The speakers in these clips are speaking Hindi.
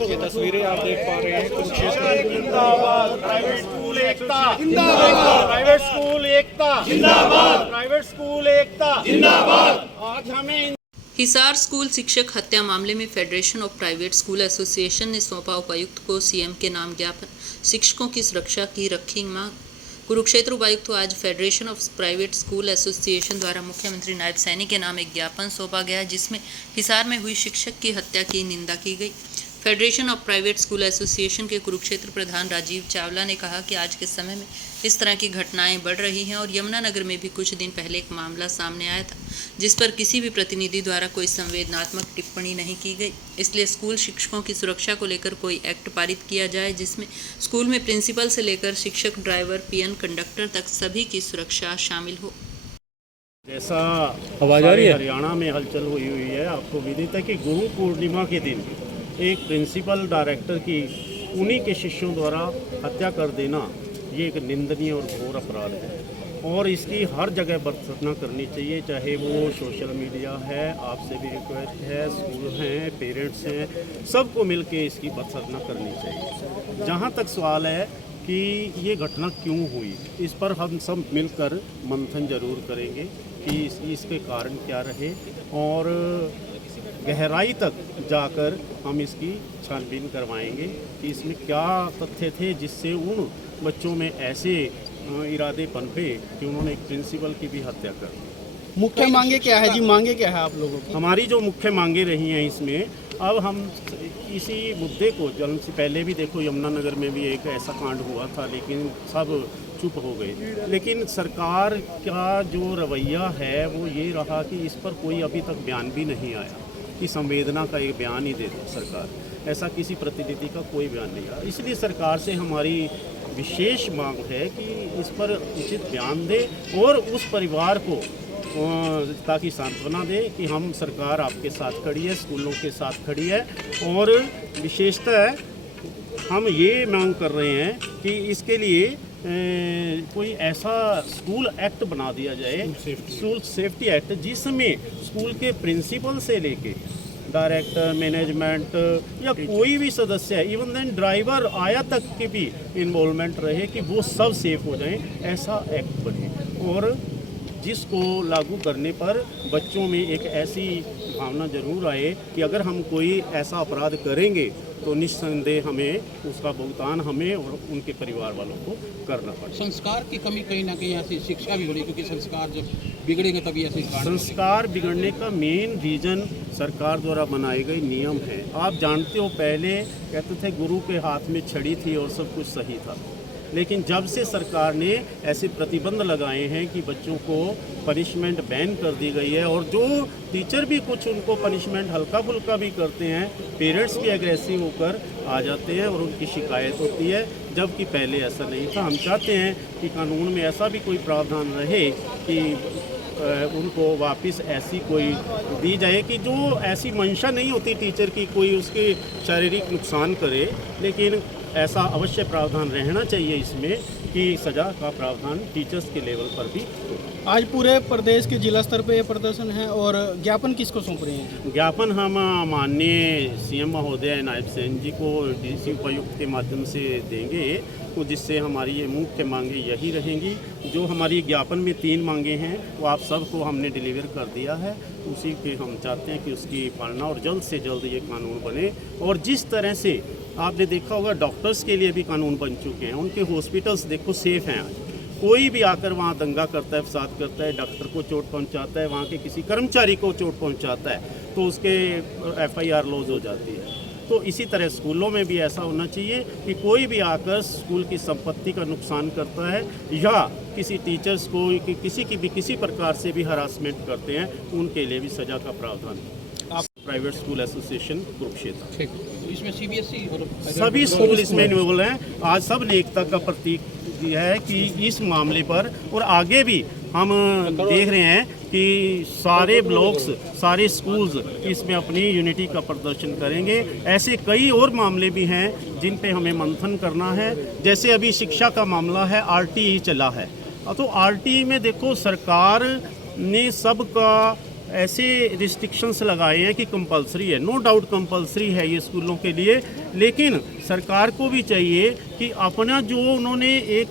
ये तस्वीरें आप देख पा रहे हैं कुरुक्षेत्र जिंदाबाद प्राइवेट स्कूल एकता जिंदाबाद प्राइवेट स्कूल एकता जिंदाबाद प्राइवेट स्कूल एकता जिंदाबाद। आज हमें हिसार स्कूल शिक्षक हत्या मामले में federation of private school association ने सौंपा उपायुक्त को सीएम के नाम ज्ञापन। शिक्षकों की सुरक्षा की रखी मांग। कुरुक्षेत्र उपायुक्त को आज federation of private school association द्वारा मुख्यमंत्री नायब सैनी के नाम एक ज्ञापन सौंपा गया, जिसमें हिसार में हुई शिक्षक की हत्या की निंदा की गई। Federation of private school association के कुरुक्षेत्र प्रधान राजीव चावला ने कहा कि आज के समय में इस तरह की घटनाएं बढ़ रही हैं और यमुनानगर में भी कुछ दिन पहले एक मामला सामने आया था, जिस पर किसी भी प्रतिनिधि द्वारा कोई संवेदनात्मक टिप्पणी नहीं की गई। इसलिए स्कूल शिक्षकों की सुरक्षा को लेकर कोई एक्ट पारित किया जाए, जिसमें स्कूल में प्रिंसिपल से लेकर शिक्षक, ड्राइवर, पीएन, कंडक्टर तक सभी की सुरक्षा शामिल हो। जैसा हरियाणा में हलचल हुई है, आपको विदित है कि गुरु पूर्णिमा के दिन एक प्रिंसिपल डायरेक्टर की उन्हीं के शिष्यों द्वारा हत्या कर देना, ये एक निंदनीय और घोर अपराध है और इसकी हर जगह भर्त्सना करनी चाहिए, चाहे वो सोशल मीडिया है, आपसे भी रिक्वेस्ट है, स्कूल हैं, पेरेंट्स हैं, सबको मिलके इसकी भर्त्सना करनी चाहिए। जहाँ तक सवाल है कि ये घटना क्यों हुई, इस पर हम सब मिलकर मंथन जरूर करेंगे कि इसके कारण क्या रहे और गहराई तक जाकर हम इसकी छानबीन करवाएंगे कि इसमें क्या तथ्य थे जिससे उन बच्चों में ऐसे इरादे पनपे कि उन्होंने एक प्रिंसिपल की भी हत्या कर दी। मुख्य मांगे क्या है जी? मांगे क्या है आप लोगों की? हमारी जो मुख्य मांगे रही हैं इसमें, अब हम इसी मुद्दे को, जन्म से पहले भी देखो यमुनानगर में भी एक ऐसा कांड हुआ था, लेकिन सब चुप हो गए। लेकिन सरकार का जो रवैया है वो ये रहा कि इस पर कोई अभी तक बयान भी नहीं आया कि संवेदना का एक बयान ही दे दे सरकार, ऐसा किसी प्रतिनिधि का कोई बयान नहीं आया। इसलिए सरकार से हमारी विशेष मांग है कि इस पर उचित बयान दे और उस परिवार को ताकि सांत्वना दे कि हम सरकार आपके साथ खड़ी है, स्कूलों के साथ खड़ी है। और विशेषतः हम ये मांग कर रहे हैं कि इसके लिए कोई ऐसा स्कूल एक्ट बना दिया जाए, स्कूल सेफ्टी एक्ट, जिसमें स्कूल के प्रिंसिपल से लेके डायरेक्टर, मैनेजमेंट या कोई भी सदस्य है, इवन देन ड्राइवर आया तक की भी इन्वॉल्वमेंट रहे कि वो सब सेफ हो जाएं, ऐसा एक्ट बने और जिसको लागू करने पर बच्चों में एक ऐसी भावना जरूर आए कि अगर हम कोई ऐसा अपराध करेंगे तो निस्संदेह हमें उसका भुगतान हमें और उनके परिवार वालों को करना पड़े। संस्कार की कमी कहीं ना कहीं ऐसी शिक्षा भी हो रही, क्योंकि संस्कार जब बिगड़ेंगे तभी ऐसे संस्कार बिगड़ने का मेन रीज़न सरकार द्वारा बनाए गए नियम है। आप जानते हो, पहले कहते थे गुरु के हाथ में छड़ी थी और सब कुछ सही था, लेकिन जब से सरकार ने ऐसे प्रतिबंध लगाए हैं कि बच्चों को पनिशमेंट बैन कर दी गई है और जो टीचर भी कुछ उनको पनिशमेंट हल्का फुल्का भी करते हैं, पेरेंट्स भी एग्रेसिव होकर आ जाते हैं और उनकी शिकायत होती है, जबकि पहले ऐसा नहीं था। हम चाहते हैं कि कानून में ऐसा भी कोई प्रावधान रहे कि उनको वापस ऐसी कोई दी जाए कि जो ऐसी मंशा नहीं होती टीचर की कोई उसके शारीरिक नुकसान करे, लेकिन ऐसा अवश्य प्रावधान रहना चाहिए इसमें कि सज़ा का प्रावधान टीचर्स के लेवल पर भी। आज पूरे प्रदेश के जिला स्तर पे ये प्रदर्शन है और ज्ञापन किसको सौंप रहे हैं? ज्ञापन हम माननीय सीएम महोदय नायब सैनी जी को डीसी उपायुक्त के माध्यम से देंगे, तो जिससे हमारी ये मुख्य मांगे यही रहेंगी। जो हमारी ज्ञापन में 3 मांगे हैं वो आप सबको हमने डिलीवर कर दिया है, उसी के हम चाहते हैं कि उसकी पालना और जल्द से जल्द ये कानून बने। और जिस तरह से आपने देखा होगा डॉक्टर्स के लिए भी कानून बन चुके हैं, उनके हॉस्पिटल्स देखो सेफ हैं आज। कोई भी आकर वहाँ दंगा करता है, फसाद करता है, डॉक्टर को चोट पहुँचाता है, वहाँ के किसी कर्मचारी को चोट पहुँचाता है, तो उसके FIR लॉज हो जाती है। तो इसी तरह स्कूलों में भी ऐसा होना चाहिए कि कोई भी आकर स्कूल की संपत्ति का नुकसान करता है या किसी टीचर्स को किसी की भी किसी प्रकार से भी हरासमेंट करते हैं, उनके लिए भी सज़ा का प्रावधान है। आप प्राइवेट स्कूल एसोसिएशन कुरुक्षेत्र, इसमें CBSE सभी स्कूल इसमें इन्वॉल्व हैं। आज सब ने एकता का प्रतीक दिया है कि इस मामले पर, और आगे भी हम देख रहे हैं कि सारे ब्लॉक्स, सारे स्कूल्स इसमें अपनी यूनिटी का प्रदर्शन करेंगे। ऐसे कई और मामले भी हैं जिन पे हमें मंथन करना है। जैसे अभी शिक्षा का मामला है, RTE चला है, तो RTE में देखो सरकार ने सबका ऐसे रिस्ट्रिक्शंस लगाए हैं कि कंपलसरी है। नो डाउट कंपलसरी है ये स्कूलों के लिए, लेकिन सरकार को भी चाहिए कि अपना जो उन्होंने एक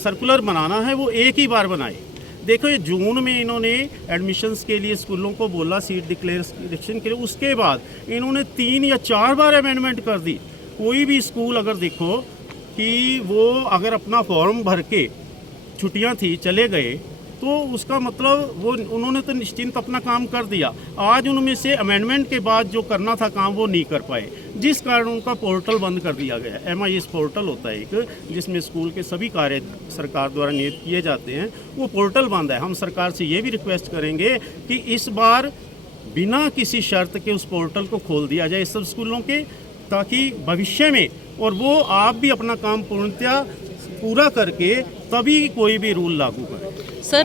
सर्कुलर बनाना है वो एक ही बार बनाए। देखो ये जून में इन्होंने एडमिशन्स के लिए स्कूलों को बोला सीट डिक्लेरेशन के लिए, उसके बाद इन्होंने 3 या 4 बार अमेंडमेंट कर दी। कोई भी स्कूल अगर देखो कि वो अगर अपना फॉर्म भर के छुट्टियां थी चले गए तो उसका मतलब वो उन्होंने तो निश्चिंत अपना काम कर दिया। आज उनमें से अमेंडमेंट के बाद जो करना था काम वो नहीं कर पाए, जिस कारण उनका पोर्टल बंद कर दिया गया। MIS पोर्टल होता है एक, जिसमें स्कूल के सभी कार्य सरकार द्वारा नियत किए जाते हैं, वो पोर्टल बंद है। हम सरकार से ये भी रिक्वेस्ट करेंगे कि इस बार बिना किसी शर्त के उस पोर्टल को खोल दिया जाए सब स्कूलों के, ताकि भविष्य में और वो आप भी अपना काम पूर्णतया पूरा करके तभी कोई भी रूल लागू करें। सर